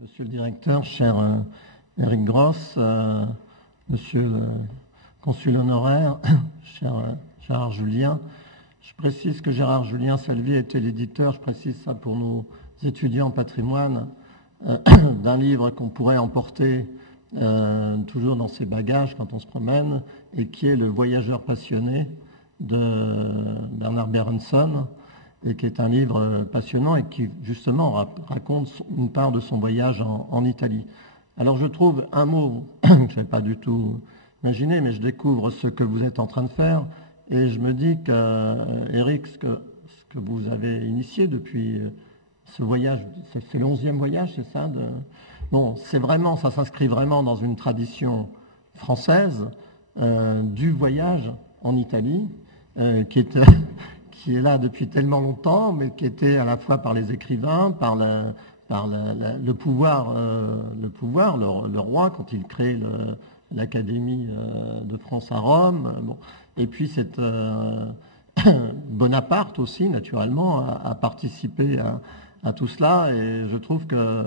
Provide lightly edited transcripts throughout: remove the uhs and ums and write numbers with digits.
Monsieur le directeur, cher Éric Gross, monsieur le consul honoraire, cher Gérard Julien. Je précise que Gérard Julien Salvi était l'éditeur, je précise ça pour nos étudiants en patrimoine, d'un livre qu'on pourrait emporter toujours dans ses bagages quand on se promène, et qui est Le Voyageur passionné de Bernard Berenson, et qui est un livre passionnant et qui justement raconte une part de son voyage en Italie. Alors je trouve un mot que je n'avais pas du tout imaginé, mais je découvre ce que vous êtes en train de faire, et je me dis que, Éric, ce que vous avez initié depuis ce voyage, c'est le 11e voyage, c'est ça Bon, c'est vraiment, ça s'inscrit vraiment dans une tradition française du voyage en Italie, qui est là depuis tellement longtemps, mais qui était à la fois par les écrivains, par le pouvoir, le roi, quand il crée l'Académie de France à Rome. Bon. Et puis Bonaparte aussi, naturellement, a participé à tout cela. Et je trouve que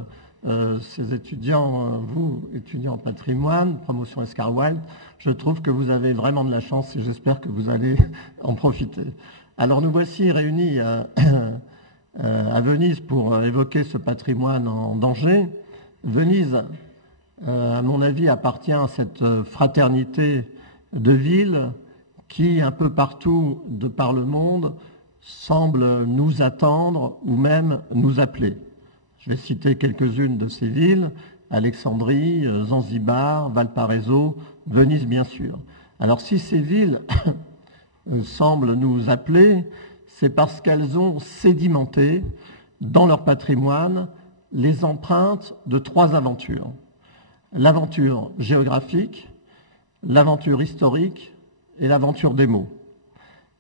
ces étudiants, vous, étudiants en patrimoine, promotion Oscar Wilde, je trouve que vous avez vraiment de la chance et j'espère que vous allez en profiter. Alors nous voici réunis à Venise pour évoquer ce patrimoine en danger. Venise, à mon avis, appartient à cette fraternité de villes qui, un peu partout de par le monde, semble nous attendre ou même nous appeler. Je vais citer quelques-unes de ces villes: Alexandrie, Zanzibar, Valparaiso, Venise bien sûr. Alors si ces villes semblent nous appeler, c'est parce qu'elles ont sédimenté dans leur patrimoine les empreintes de 3 aventures. L'aventure géographique, l'aventure historique et l'aventure des mots.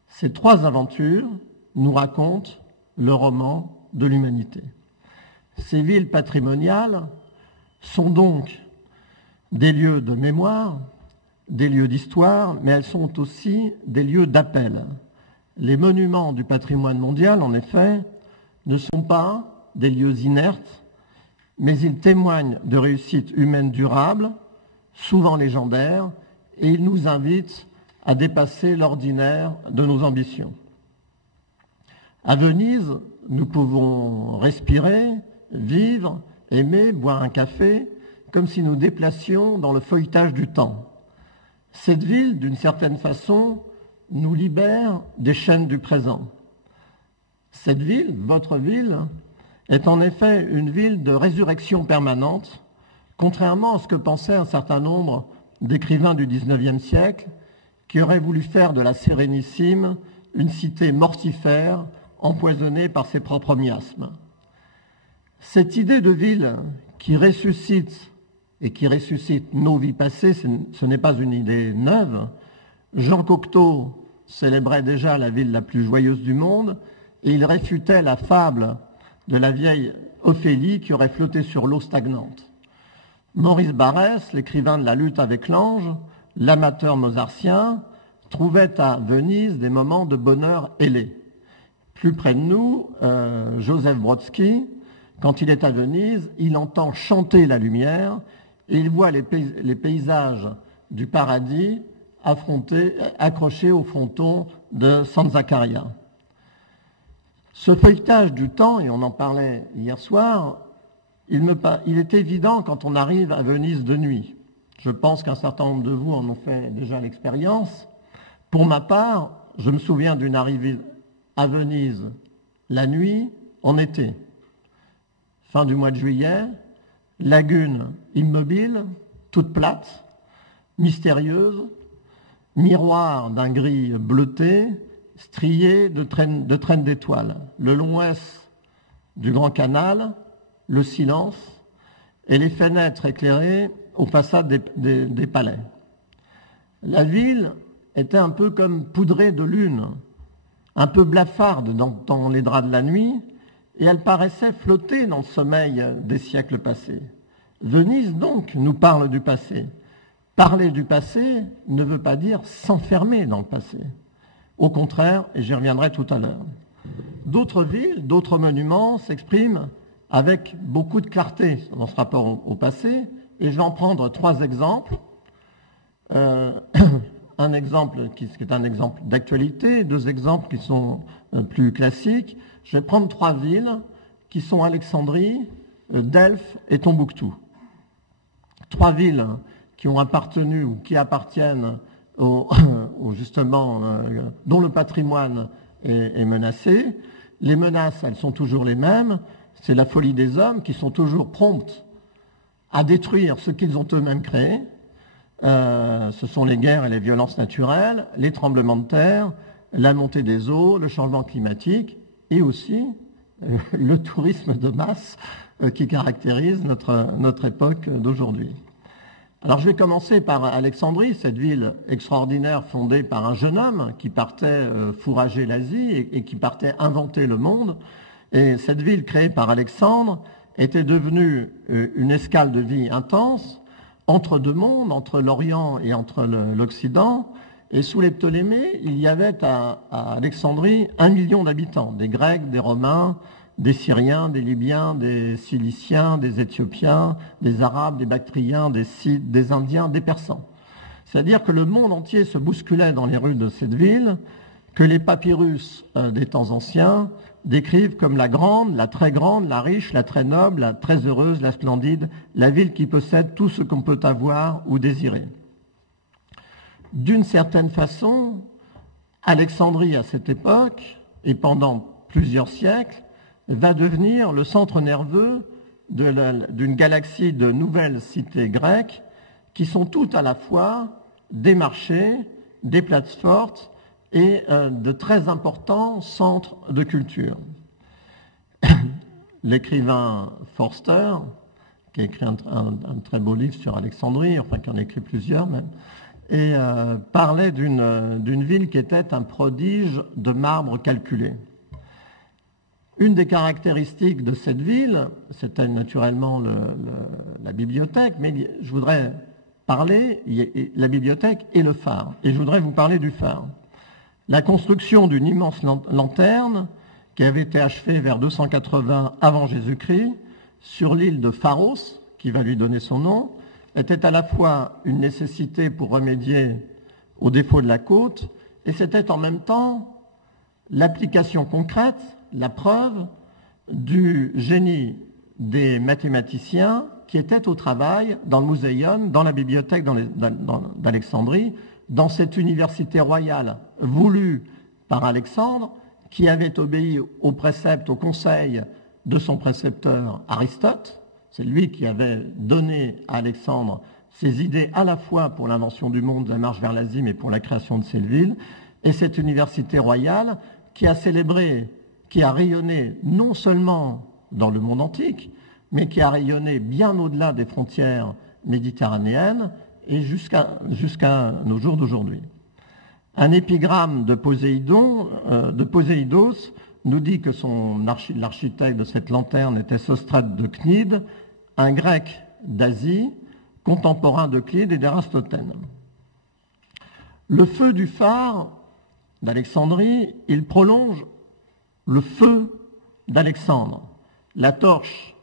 Ces 3 aventures nous racontent le roman de l'humanité. Ces villes patrimoniales sont donc des lieux de mémoire, des lieux d'histoire, mais elles sont aussi des lieux d'appel. Les monuments du patrimoine mondial, en effet, ne sont pas des lieux inertes, mais ils témoignent de réussites humaines durables, souvent légendaires, et ils nous invitent à dépasser l'ordinaire de nos ambitions. À Venise, nous pouvons respirer, vivre, aimer, boire un café, comme si nous déplacions dans le feuilletage du temps. Cette ville, d'une certaine façon, nous libère des chaînes du présent. Cette ville, votre ville, est en effet une ville de résurrection permanente, contrairement à ce que pensaient un certain nombre d'écrivains du XIXe siècle, qui auraient voulu faire de la Sérénissime une cité mortifère, empoisonnée par ses propres miasmes. Cette idée de ville qui ressuscite et qui ressuscite nos vies passées, ce n'est pas une idée neuve. Jean Cocteau célébrait déjà la ville la plus joyeuse du monde et il réfutait la fable de la vieille Ophélie qui aurait flotté sur l'eau stagnante. Maurice Barrès, l'écrivain de La lutte avec l'ange, l'amateur mozartien, trouvait à Venise des moments de bonheur ailé. Plus près de nous, Joseph Brodsky, quand il est à Venise, il entend chanter la lumière et il voit les paysages du paradis accrochés au fronton de San Zaccaria. Ce feuilletage du temps, et on en parlait hier soir, il est évident quand on arrive à Venise de nuit. Je pense qu'un certain nombre de vous en ont fait déjà l'expérience. Pour ma part, je me souviens d'une arrivée à Venise la nuit, en été. Fin du mois de juillet, lagune immobile, toute plate, mystérieuse, miroir d'un gris bleuté, strié de traînes d'étoiles. Le long ouest du Grand Canal, le silence et les fenêtres éclairées aux façades des palais. La ville était un peu comme poudrée de lune, un peu blafarde dans les draps de la nuit, et elle paraissait flotter dans le sommeil des siècles passés. Venise, donc, nous parle du passé. Parler du passé ne veut pas dire s'enfermer dans le passé. Au contraire, et j'y reviendrai tout à l'heure. D'autres villes, d'autres monuments s'expriment avec beaucoup de clarté dans ce rapport au passé, et je vais en prendre 3 exemples. Un exemple qui est un exemple d'actualité, 2 exemples qui sont plus classiques. Je vais prendre 3 villes qui sont Alexandrie, Delphes et Tombouctou. 3 villes qui ont appartenu ou qui appartiennent justement, dont le patrimoine est menacé. Les menaces, elles sont toujours les mêmes. C'est la folie des hommes qui sont toujours promptes à détruire ce qu'ils ont eux-mêmes créé. Ce sont les guerres et les violences naturelles, les tremblements de terre, la montée des eaux, le changement climatique et aussi le tourisme de masse qui caractérise notre époque d'aujourd'hui. Alors je vais commencer par Alexandrie, cette ville extraordinaire fondée par un jeune homme qui partait fourrager l'Asie et qui partait inventer le monde. Et cette ville créée par Alexandre était devenue une escale de vie intense entre 2 mondes, entre l'Orient et entre l'Occident. Et sous les Ptolémées, il y avait à Alexandrie 1 million d'habitants, des Grecs, des Romains, des Syriens, des Libyens, des Ciliciens, des Éthiopiens, des Arabes, des Bactriens, des Scythes, des Indiens, des Persans. C'est-à-dire que le monde entier se bousculait dans les rues de cette ville, que les papyrus des temps anciens décrivent comme la grande, la très grande, la riche, la très noble, la très heureuse, la splendide, la ville qui possède tout ce qu'on peut avoir ou désirer. D'une certaine façon, Alexandrie à cette époque, et pendant plusieurs siècles, va devenir le centre nerveux d'une galaxie de nouvelles cités grecques qui sont toutes à la fois des marchés, des places fortes et de très importants centres de culture. L'écrivain Forster, qui a écrit un très beau livre sur Alexandrie, enfin qui en a écrit plusieurs même, et parlait d'une ville qui était un prodige de marbre calculé. Une des caractéristiques de cette ville, c'était naturellement la bibliothèque, mais je voudrais parler, la bibliothèque et le phare. Et je voudrais vous parler du phare. La construction d'une immense lanterne qui avait été achevée vers 280 avant Jésus-Christ sur l'île de Pharos, qui va lui donner son nom, était à la fois une nécessité pour remédier aux défauts de la côte, et c'était en même temps l'application concrète, la preuve du génie des mathématiciens qui étaient au travail dans le Muséum, dans la bibliothèque d'Alexandrie, dans cette université royale voulue par Alexandre, qui avait obéi au précepte, au conseil de son précepteur Aristote. C'est lui qui avait donné à Alexandre ses idées à la fois pour l'invention du monde, de la marche vers l'Asie, mais pour la création de cette ville. Et cette université royale qui a célébré, qui a rayonné non seulement dans le monde antique, mais qui a rayonné bien au-delà des frontières méditerranéennes et jusqu'à nos jours d'aujourd'hui. Un épigramme de Poséidon, de Poséidos, nous dit que l'architecte de cette lanterne était Sostrate de Cnide, un grec d'Asie, contemporain d'Euclide et d'Aristothène. Le feu du phare d'Alexandrie, il prolonge le feu d'Alexandre, la torche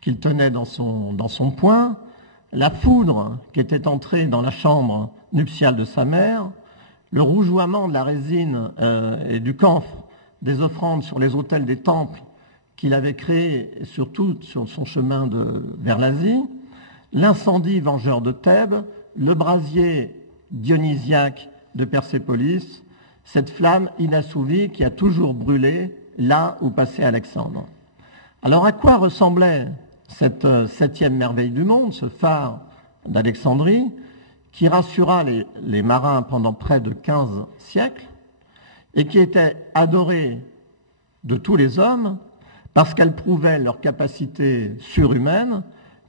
qu'il tenait dans son poing, la foudre qui était entrée dans la chambre nuptiale de sa mère, le rougeoiement de la résine et du camphre des offrandes sur les autels des temples qu'il avait créés, surtout sur son chemin vers l'Asie, l'incendie vengeur de Thèbes, le brasier dionysiaque de Persépolis, cette flamme inassouvie qui a toujours brûlé là où passait Alexandre. Alors à quoi ressemblait cette 7e merveille du monde, ce phare d'Alexandrie, qui rassura les marins pendant près de 15 siècles et qui était adorée de tous les hommes parce qu'elle prouvait leur capacité surhumaine,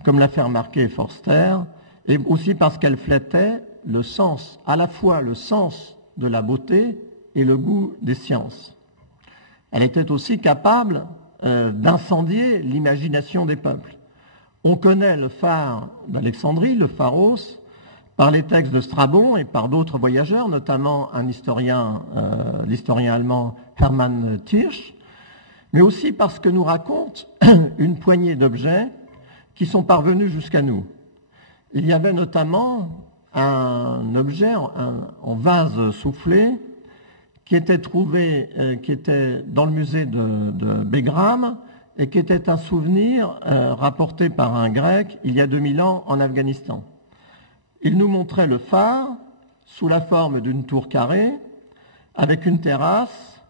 comme l'a fait remarquer Forster, et aussi parce qu'elle flétait le sens, à la fois le sens de la beauté et le goût des sciences. Elle était aussi capable d'incendier l'imagination des peuples. On connaît le phare d'Alexandrie, le Pharos, par les textes de Strabon et par d'autres voyageurs, notamment un historien, l'historien allemand Hermann Tirsch, mais aussi parce que nous raconte une poignée d'objets qui sont parvenus jusqu'à nous. Il y avait notamment un objet en vase soufflé qui était trouvé, qui était dans le musée de Begram et qui était un souvenir rapporté par un Grec il y a 2000 ans en Afghanistan. Il nous montrait le phare sous la forme d'une tour carrée avec une terrasse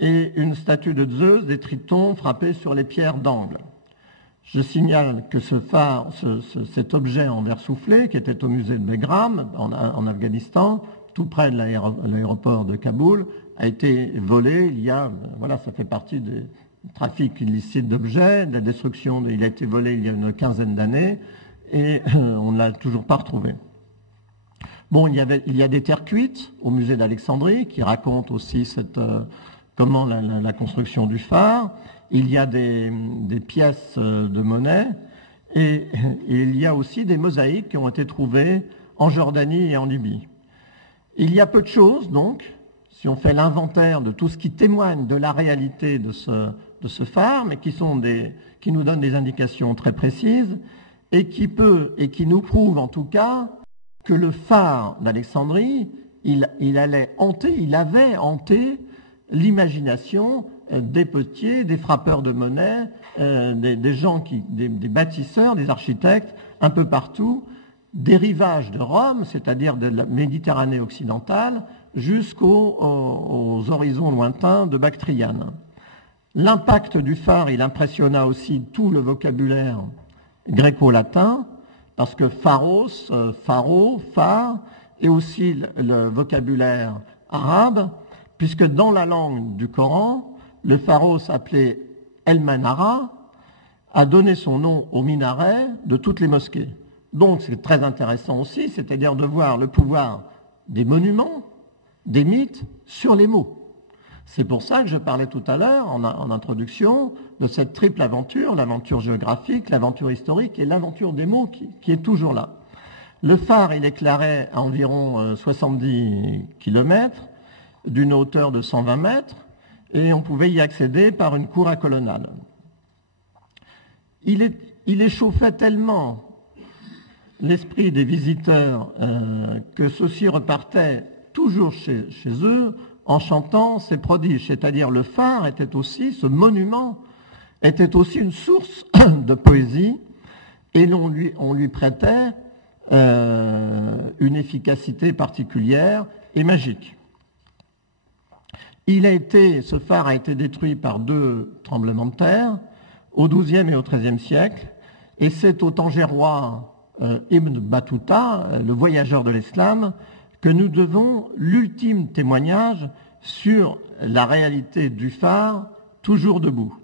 et une statue de Zeus, des tritons frappés sur les pierres d'angle. Je signale que ce phare, cet objet en verre soufflé, qui était au musée de Begram, en Afghanistan, tout près de l'aéroport de Kaboul, a été volé il y a, voilà, ça fait partie des trafics illicites d'objets, de la destruction, il a été volé il y a une quinzaine d'années, et on ne l'a toujours pas retrouvé. Bon, il y a des terres cuites au musée d'Alexandrie, qui racontent aussi comment la construction du phare. Il y a des pièces de monnaie et il y a aussi des mosaïques qui ont été trouvées en Jordanie et en Libye. Il y a peu de choses, donc, si on fait l'inventaire de tout ce qui témoigne de la réalité de ce phare, mais qui nous donnent des indications très précises et qui nous prouvent en tout cas que le phare d'Alexandrie, il avait hanté l'imagination des potiers, des frappeurs de monnaie, des gens des bâtisseurs, des architectes, un peu partout, des rivages de Rome, c'est-à-dire de la Méditerranée occidentale, jusqu'aux horizons lointains de Bactriane. L'impact du phare, il impressionna aussi tout le vocabulaire gréco-latin, parce que pharos, pharo, phare, et aussi le vocabulaire arabe, puisque dans la langue du Coran, le pharos appelé El Manara a donné son nom au minaret de toutes les mosquées. Donc c'est très intéressant aussi, c'est-à-dire de voir le pouvoir des monuments, des mythes sur les mots. C'est pour ça que je parlais tout à l'heure, en introduction, de cette triple aventure, l'aventure géographique, l'aventure historique et l'aventure des mots qui est toujours là. Le phare, il éclairait à environ 70 km, d'une hauteur de 120 mètres, et on pouvait y accéder par une cour à colonnade. Il échauffait tellement l'esprit des visiteurs que ceux-ci repartaient toujours chez eux en chantant ces prodiges, c'est-à-dire le phare était aussi, ce monument était aussi une source de poésie et on lui prêtait une efficacité particulière et magique. Ce phare a été détruit par 2 tremblements de terre au XIIe et au XIIIe siècle, et c'est au Tangérois Ibn Battuta, le voyageur de l'islam, que nous devons l'ultime témoignage sur la réalité du phare toujours debout.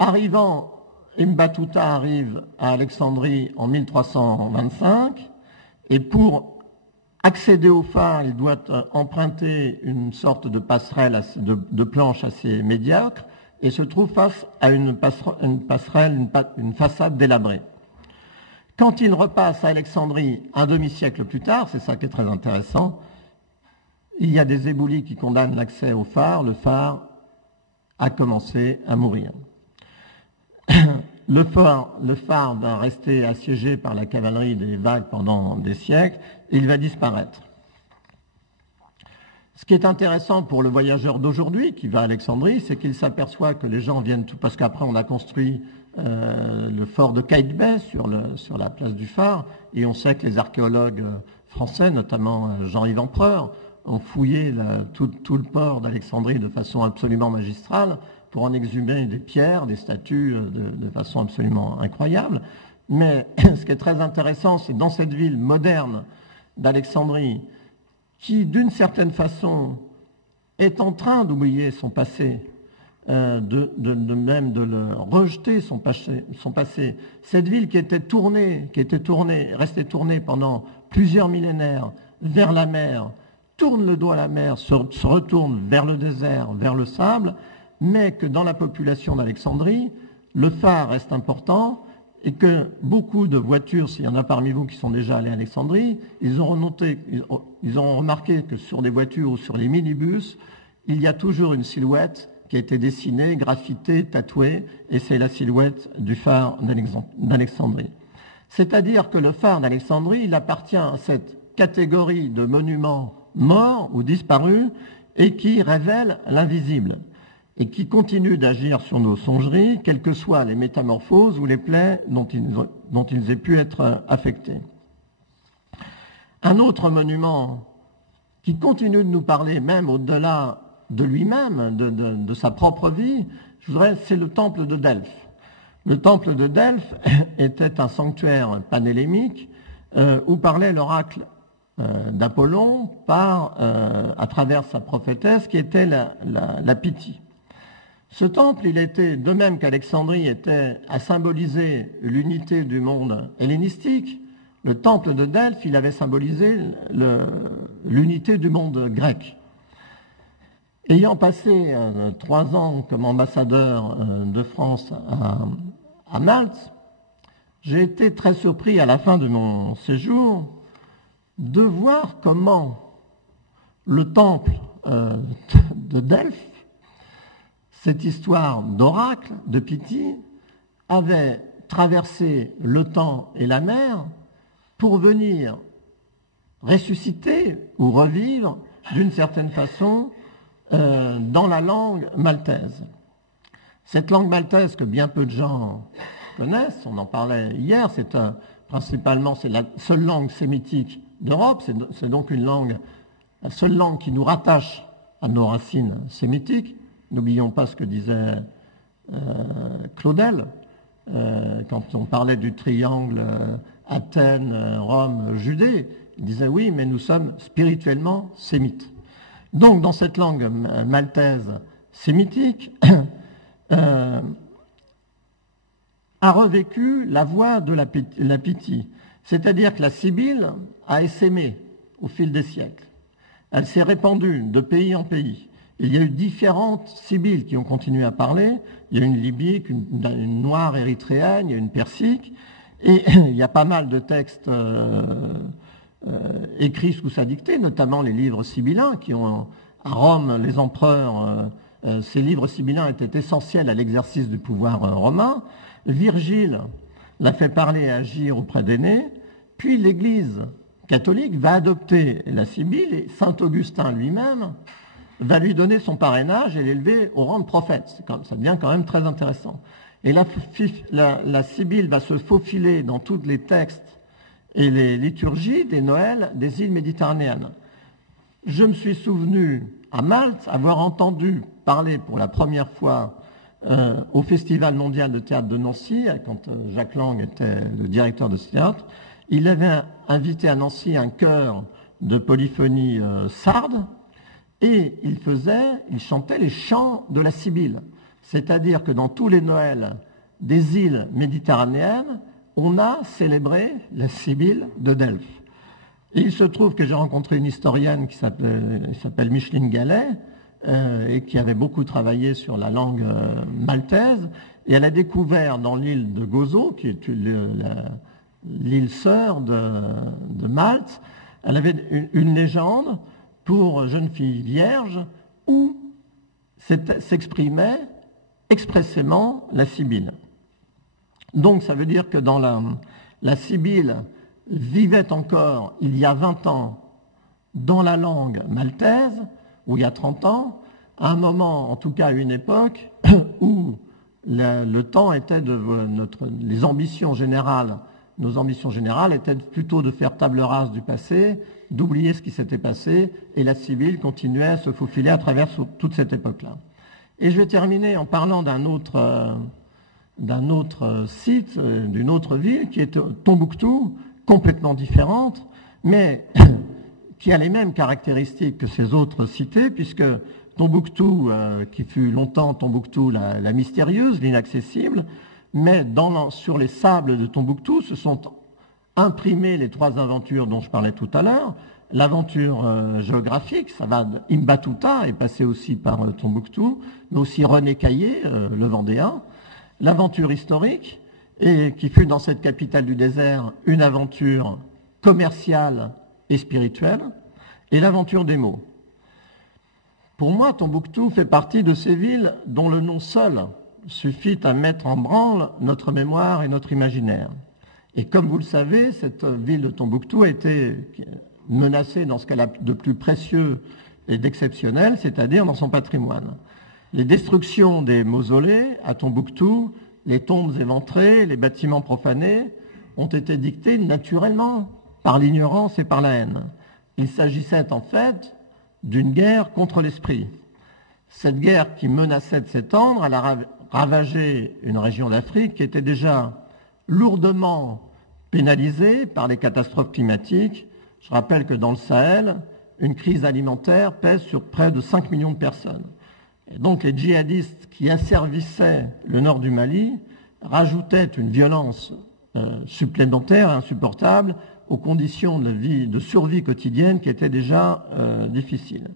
Ibn Battuta arrive à Alexandrie en 1325 et pour accéder au phare, il doit emprunter une sorte de passerelle de planche assez médiocre et se trouve face à une façade délabrée. Quand il repasse à Alexandrie un demi-siècle plus tard, c'est ça qui est très intéressant, il y a des éboulis qui condamnent l'accès au phare. Le phare a commencé à mourir. Le phare va rester assiégé par la cavalerie des vagues pendant des siècles et il va disparaître. Ce qui est intéressant pour le voyageur d'aujourd'hui qui va à Alexandrie, c'est qu'il s'aperçoit que les gens viennent tout, parce qu'après on a construit le fort de Qaït-Bey sur la place du phare, et on sait que les archéologues français, notamment Jean-Yves Empereur, ont fouillé tout le port d'Alexandrie de façon absolument magistrale pour en exhumer des pierres, des statues de façon absolument incroyable. Mais ce qui est très intéressant, c'est dans cette ville moderne d'Alexandrie, qui d'une certaine façon est en train d'oublier son passé, même de le rejeter son passé. Cette ville qui était restée tournée pendant plusieurs millénaires vers la mer, tourne le dos à la mer, se retourne vers le désert, vers le sable, mais que dans la population d'Alexandrie, le phare reste important et que beaucoup de voitures, s'il y en a parmi vous qui sont déjà allés à Alexandrie, ils ont remarqué que sur les voitures ou sur les minibus, il y a toujours une silhouette qui a été dessiné, graffité, tatoué, et c'est la silhouette du phare d'Alexandrie. C'est-à-dire que le phare d'Alexandrie, il appartient à cette catégorie de monuments morts ou disparus et qui révèlent l'invisible et qui continuent d'agir sur nos songeries, quelles que soient les métamorphoses ou les plaies dont ils aient pu être affectés. Un autre monument qui continue de nous parler, même au-delà de lui-même, de sa propre vie, c'est le temple de Delphes. Le temple de Delphes était un sanctuaire panélémique où parlait l'oracle d'Apollon à travers sa prophétesse qui était la Pythie. Ce temple, il était, de même qu'Alexandrie a symbolisé l'unité du monde hellénistique, le temple de Delphes, il avait symbolisé l'unité du monde grec. Ayant passé 3 ans comme ambassadeur de France à Malte, j'ai été très surpris à la fin de mon séjour de voir comment le temple de Delphes, cette histoire d'oracle, de Pythie, avait traversé le temps et la mer pour venir ressusciter ou revivre d'une certaine façon dans la langue maltaise. Cette langue maltaise que bien peu de gens connaissent, on en parlait hier, c'est la seule langue sémitique d'Europe, c'est donc la seule langue qui nous rattache à nos racines sémitiques. N'oublions pas ce que disait Claudel quand on parlait du triangle Athènes, Rome, Judée. Il disait oui, mais nous sommes spirituellement sémites. Donc dans cette langue maltaise sémitique a revécu la voix de la Pythie. C'est-à-dire que la sibylle a essaimé au fil des siècles. Elle s'est répandue de pays en pays. Il y a eu différentes sibylles qui ont continué à parler. Il y a une libyque, une noire érythréenne, il y a une persique. Et il y a pas mal de textes écrits sous sa dictée, notamment les livres sibyllins qui ont, à Rome, les empereurs, ces livres sibyllins étaient essentiels à l'exercice du pouvoir romain. Virgile l'a fait parler et agir auprès d'Énée. Puis l'Église catholique va adopter la sibylle et saint Augustin lui-même va lui donner son parrainage et l'élever au rang de prophète. Ça devient quand même très intéressant. Et la sibylle va se faufiler dans tous les textes et les liturgies des Noëls des îles méditerranéennes. Je me suis souvenu à Malte avoir entendu parler pour la première fois au Festival mondial de théâtre de Nancy, quand Jacques Lang était le directeur de ce théâtre. Il avait invité à Nancy un chœur de polyphonie sarde, et il chantait les chants de la sibylle. C'est-à-dire que dans tous les Noëls des îles méditerranéennes, on a célébré la sibylle de Delphes. Et il se trouve que j'ai rencontré une historienne qui s'appelle Micheline Gallet, et qui avait beaucoup travaillé sur la langue maltaise, et elle a découvert dans l'île de Gozo, qui est l'île sœur de Malte, elle avait une légende pour jeune fille vierge où s'exprimait expressément la sibylle. Donc ça veut dire que dans la sibylle vivait encore il y a 20 ans dans la langue maltaise, ou il y a 30 ans, à un moment, en tout cas à une époque, où le temps était nos ambitions générales étaient plutôt de faire table rase du passé, d'oublier ce qui s'était passé, et la sibylle continuait à se faufiler à travers toute cette époque-là. Et je vais terminer en parlant d'un autre site, d'une autre ville, qui est Tombouctou, complètement différente, mais qui a les mêmes caractéristiques que ces autres cités, puisque Tombouctou, qui fut longtemps Tombouctou la mystérieuse, l'inaccessible, mais sur les sables de Tombouctou se sont imprimées les 3 aventures dont je parlais tout à l'heure. L'aventure géographique, ça va d'Imbatuta et passer aussi par Tombouctou, mais aussi René Caillé, le Vendéen. L'aventure historique, et qui fut dans cette capitale du désert une aventure commerciale et spirituelle, et l'aventure des mots. Pour moi, Tombouctou fait partie de ces villes dont le nom seul suffit à mettre en branle notre mémoire et notre imaginaire. Et comme vous le savez, cette ville de Tombouctou a été menacée dans ce qu'elle a de plus précieux et d'exceptionnel, c'est-à-dire dans son patrimoine. Les destructions des mausolées à Tombouctou, les tombes éventrées, les bâtiments profanés ont été dictées naturellement par l'ignorance et par la haine. Il s'agissait en fait d'une guerre contre l'esprit. Cette guerre qui menaçait de s'étendre, elle a ravagé une région d'Afrique qui était déjà lourdement pénalisée par les catastrophes climatiques. Je rappelle que dans le Sahel, une crise alimentaire pèse sur près de 5 millions de personnes. Et donc les djihadistes qui asservissaient le nord du Mali rajoutaient une violence supplémentaire, insupportable, aux conditions de survie quotidienne qui étaient déjà difficiles.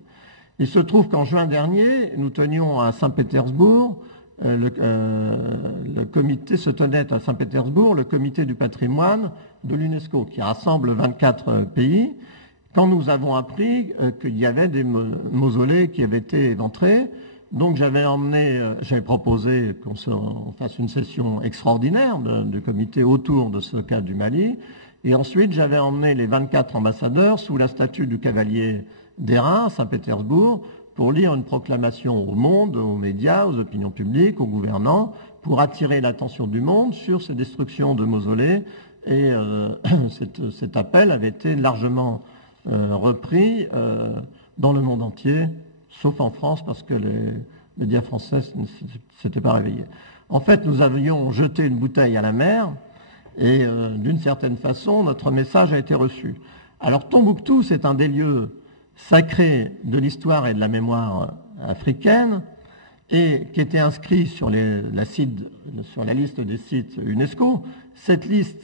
Il se trouve qu'en juin dernier, nous tenions à Saint-Pétersbourg, le comité se tenait à Saint-Pétersbourg, le comité du patrimoine de l'UNESCO, qui rassemble 24 pays, quand nous avons appris qu'il y avait des mausolées qui avaient été éventrés. Donc j'avais proposé qu'on fasse une session extraordinaire du comité autour de ce cas du Mali. Et ensuite, j'avais emmené les 24 ambassadeurs sous la statue du cavalier d'Hérin à Saint-Pétersbourg pour lire une proclamation au monde, aux médias, aux opinions publiques, aux gouvernants, pour attirer l'attention du monde sur ces destructions de mausolées. Et cet appel avait été largement repris dans le monde entier, sauf en France, parce que les médias français ne s'étaient pas réveillés. En fait, nous avions jeté une bouteille à la mer, et d'une certaine façon, notre message a été reçu. Alors Tombouctou, c'est un des lieux sacrés de l'histoire et de la mémoire africaine, et qui était inscrit sur la liste des sites UNESCO. Cette liste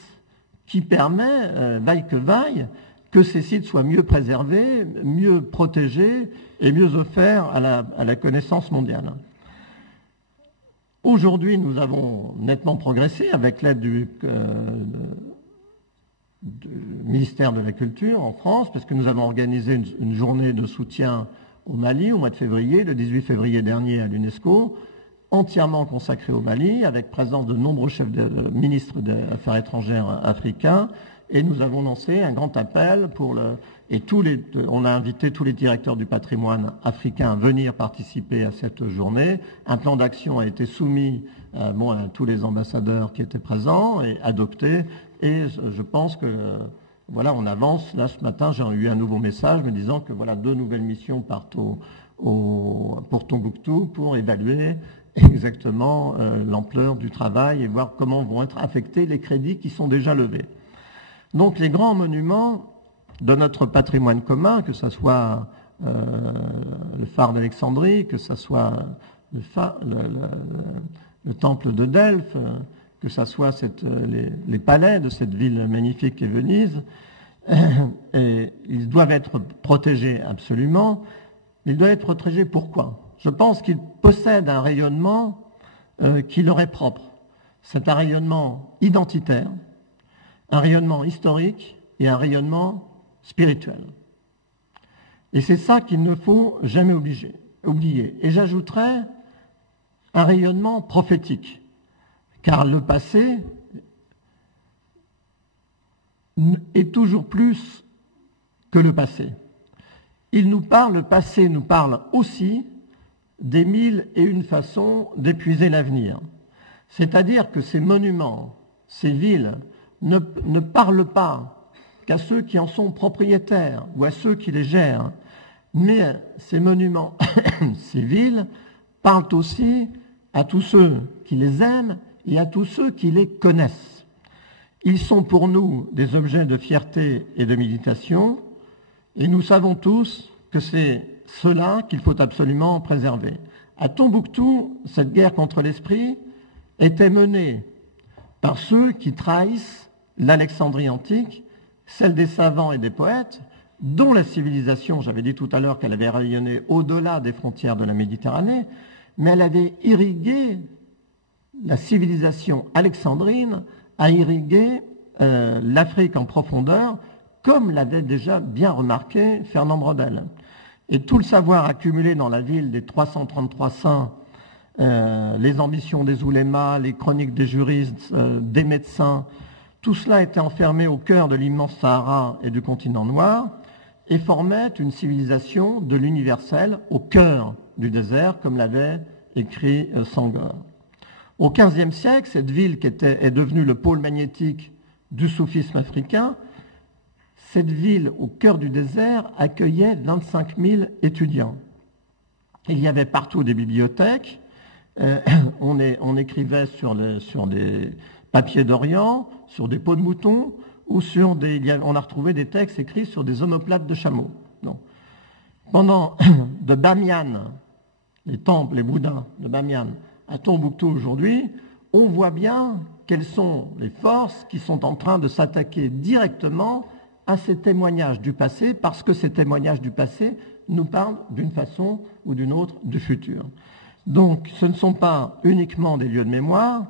qui permet, vaille que vaille, que ces sites soient mieux préservés, mieux protégés et mieux offerts à la connaissance mondiale. Aujourd'hui, nous avons nettement progressé avec l'aide du ministère de la Culture en France, parce que nous avons organisé une journée de soutien au Mali au mois de février, le 18 février dernier à l'UNESCO, entièrement consacrée au Mali, avec présence de nombreux ministres des Affaires étrangères africains. Et nous avons lancé un grand appel on a invité tous les directeurs du patrimoine africain à venir participer à cette journée. Un plan d'action a été soumis à tous les ambassadeurs qui étaient présents et adopté. Et je pense que on avance. Là, ce matin, j'ai eu un nouveau message me disant que 2 nouvelles missions partent pour Tombouctou pour évaluer exactement l'ampleur du travail et voir comment vont être affectés les crédits qui sont déjà levés. Donc les grands monuments de notre patrimoine commun, que ce soit le phare d'Alexandrie, que ce soit le temple de Delphes, que ce soit les palais de cette ville magnifique qu'est Venise, et ils doivent être protégés absolument. Ils doivent être protégés pourquoi ? Je pense qu'ils possèdent un rayonnement qui leur est propre. C'est un rayonnement identitaire, un rayonnement historique et un rayonnement spirituel. Et c'est ça qu'il ne faut jamais oublier. Et j'ajouterais un rayonnement prophétique, car le passé est toujours plus que le passé. Le passé nous parle aussi des 1001 façons d'épuiser l'avenir. C'est-à-dire que ces monuments, ces villes, ne parlent pas qu'à ceux qui en sont propriétaires ou à ceux qui les gèrent, mais ces monuments, ces villes, parlent aussi à tous ceux qui les aiment et à tous ceux qui les connaissent. Ils sont pour nous des objets de fierté et de méditation, et nous savons tous que c'est cela qu'il faut absolument préserver. À Tombouctou, cette guerre contre l'esprit était menée par ceux qui trahissent l'Alexandrie antique, celle des savants et des poètes, dont la civilisation, j'avais dit tout à l'heure qu'elle avait rayonné au-delà des frontières de la Méditerranée, mais elle avait irrigué, la civilisation alexandrine a irrigué l'Afrique en profondeur, comme l'avait déjà bien remarqué Fernand Braudel. Et tout le savoir accumulé dans la ville des 333 saints, les ambitions des oulémas, les chroniques des juristes, des médecins, tout cela était enfermé au cœur de l'immense Sahara et du continent noir et formait une civilisation de l'universel au cœur du désert, comme l'avait écrit Senghor. Au XVe siècle, cette ville qui est devenue le pôle magnétique du soufisme africain, cette ville au cœur du désert accueillait 25 000 étudiants. Il y avait partout des bibliothèques, on écrivait sur des papiers d'Orient, sur des peaux de mouton, ou on a retrouvé des textes écrits sur des omoplates de chameaux. Non. Pendant de Bamiyan, les temples, les bouddhas de Bamiyan, à Tombouctou aujourd'hui, on voit bien quelles sont les forces qui sont en train de s'attaquer directement à ces témoignages du passé, parce que ces témoignages du passé nous parlent d'une façon ou d'une autre du futur. Donc ce ne sont pas uniquement des lieux de mémoire,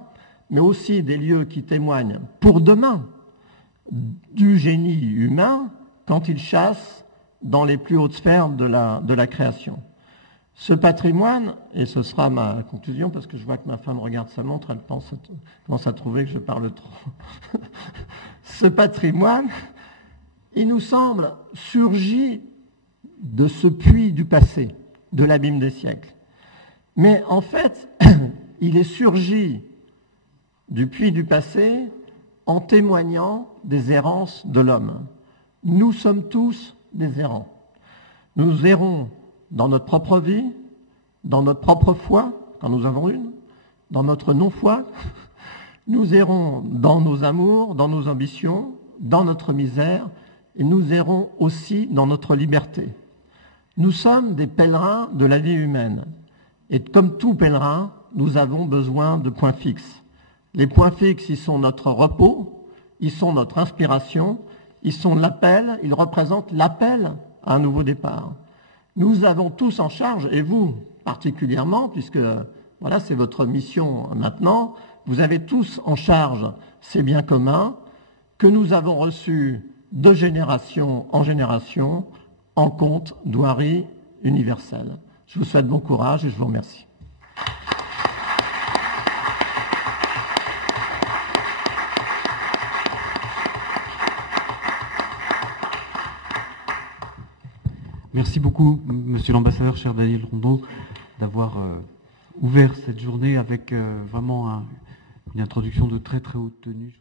mais aussi des lieux qui témoignent pour demain du génie humain quand il chasse dans les plus hautes sphères de la création. Ce patrimoine, et ce sera ma conclusion, parce que je vois que ma femme regarde sa montre, elle commence à trouver que je parle trop. Ce patrimoine, il nous semble, surgit de ce puits du passé, de l'abîme des siècles. Mais en fait, il est surgi du puits du passé en témoignant des errances de l'homme. Nous sommes tous des errants. Nous errons dans notre propre vie, dans notre propre foi, quand nous avons une, dans notre non-foi. Nous errons dans nos amours, dans nos ambitions, dans notre misère, et nous errons aussi dans notre liberté. Nous sommes des pèlerins de la vie humaine. Et comme tout pèlerin, nous avons besoin de points fixes. Les points fixes, ils sont notre repos, ils sont notre inspiration, ils sont l'appel, ils représentent l'appel à un nouveau départ. Nous avons tous en charge, et vous particulièrement, puisque voilà, c'est votre mission maintenant, vous avez tous en charge ces biens communs que nous avons reçus de génération en génération en compte douarie universelle. Je vous souhaite bon courage et je vous remercie. Merci beaucoup, Monsieur l'ambassadeur, cher Daniel Rondeau, d'avoir ouvert cette journée avec vraiment une introduction de très très haute tenue.